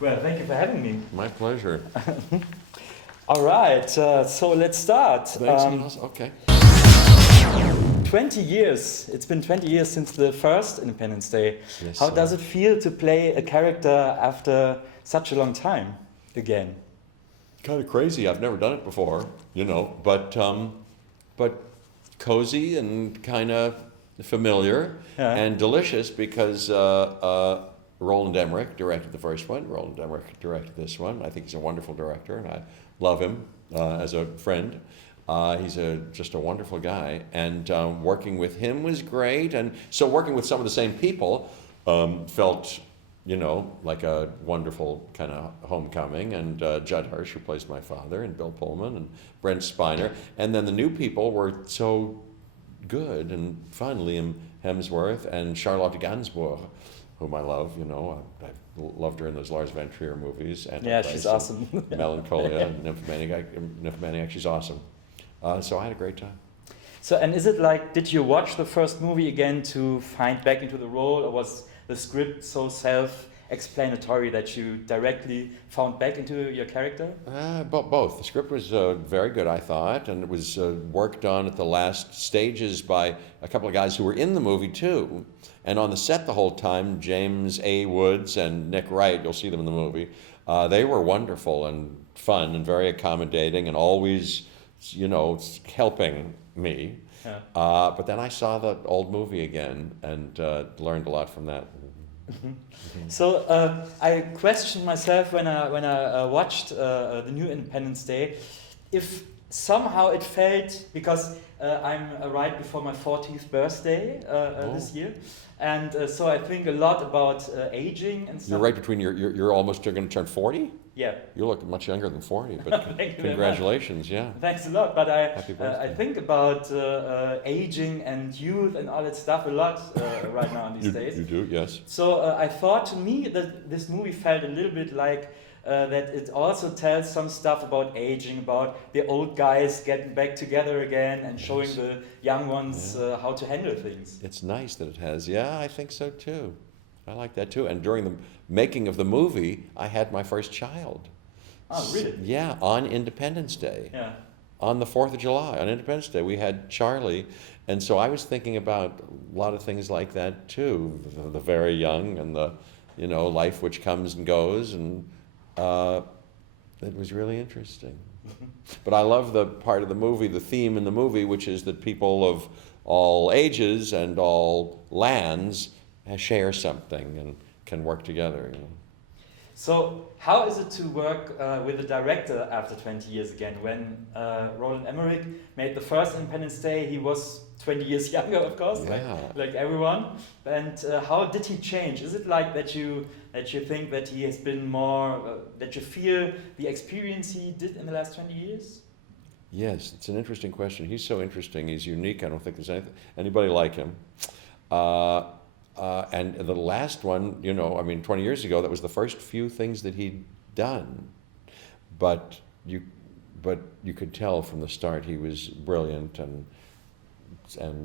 Well, thank you for having me. My pleasure. All right, so let's start. Thanks, Niels. Okay. 20 years. It's been 20 years since the first Independence Day. Yes, How sir. does it feel to play a character after such a long time again? Kind of crazy. I've never done it before, but cozy and kind of familiar Yeah. and delicious because Roland Emmerich directed the first one. Roland Emmerich directed this one. I think he's a wonderful director, and I love him as a friend. He's just a wonderful guy, and working with him was great. And so working with some of the same people felt, like a wonderful kind of homecoming. And Judd Hirsch, who plays my father, and Bill Pullman, and Brent Spiner. And then the new people were so good and fun. Liam Hemsworth and Charlotte Gainsbourg, whom I love. I loved her in those Lars von Trier movies. Yeah, she's awesome. Melancholia, Nymphomaniac. She's awesome. So I had a great time. So, and is it like, did you watch the first movie again to find back into the role, or was the script so self-explanatory that you directly found back into your character? Both. The script was very good, I thought, and it was worked on at the last stages by a couple of guys who were in the movie too. And on the set the whole time, James A. Woods and Nick Wright, you'll see them in the movie, they were wonderful and fun and very accommodating and always, helping me. Yeah. But then I saw the old movie again and learned a lot from that. So I questioned myself when I watched the new Independence Day, if somehow it felt, because I'm right before my 40th birthday this year, and so I think a lot about aging and stuff. You're right between you're almost going to turn 40? Yeah. You look much younger than 40, but Thank you congratulations, yeah. Thanks a lot, but Happy I birthday. think about aging and youth and all that stuff a lot right now these days. You do, yes. So I thought, to me, that this movie felt a little bit like that it also tells some stuff about aging, about the old guys getting back together again and showing Yes. the young ones how to handle things. It's nice that it has. Yeah, I think so too. I like that too. And during the making of the movie, I had my first child. Oh, really? Yeah, on Independence Day. Yeah. On the 4th of July, on Independence Day, we had Charlie. And so I was thinking about a lot of things like that too. The very young and the, life which comes and goes. And it was really interesting. But I love the part of the movie, the theme in the movie, which is that people of all ages and all lands share something and can work together. So how is it to work with a director after 20 years again? When Roland Emmerich made the first Independence Day, he was 20 years younger, of course, Yeah. like everyone. And how did he change? Is it like that you think that he has been more, that you feel the experience he did in the last 20 years? Yes, it's an interesting question. He's so interesting. He's unique. I don't think there's anybody like him. And the last one, 20 years ago, that was the first few things that he'd done. But you could tell from the start he was brilliant and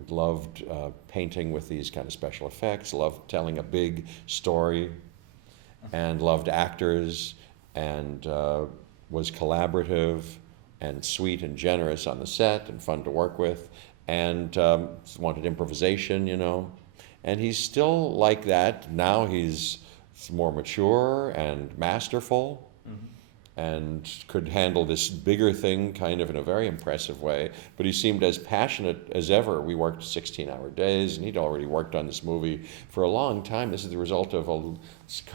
loved painting with these kind of special effects, loved telling a big story, and loved actors, and was collaborative and sweet and generous on the set and fun to work with, and wanted improvisation, And he's still like that. Now he's more mature and masterful, and could handle this bigger thing kind of in a very impressive way. But he seemed as passionate as ever. We worked 16-hour days, and he'd already worked on this movie for a long time. This is the result of a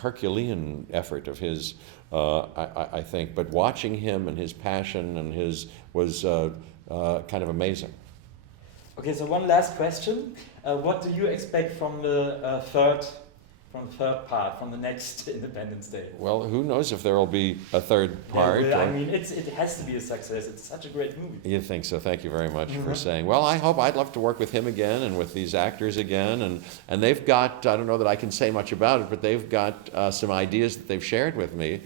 Herculean effort of his, I think. But watching him and his passion and his was kind of amazing. Okay, so one last question. What do you expect from the third part, from the next Independence Day? Well, who knows if there will be a third part? Yeah, I mean, it has to be a success. It's such a great movie. You think so? Thank you very much for saying. Well, I'd love to work with him again and with these actors again. And they've got, I don't know that I can say much about it, but they've got some ideas that they've shared with me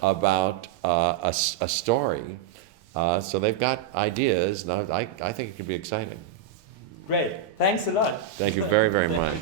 about a story. So they've got ideas, and I think it could be exciting. Great. Thanks a lot. Thank you very, very much.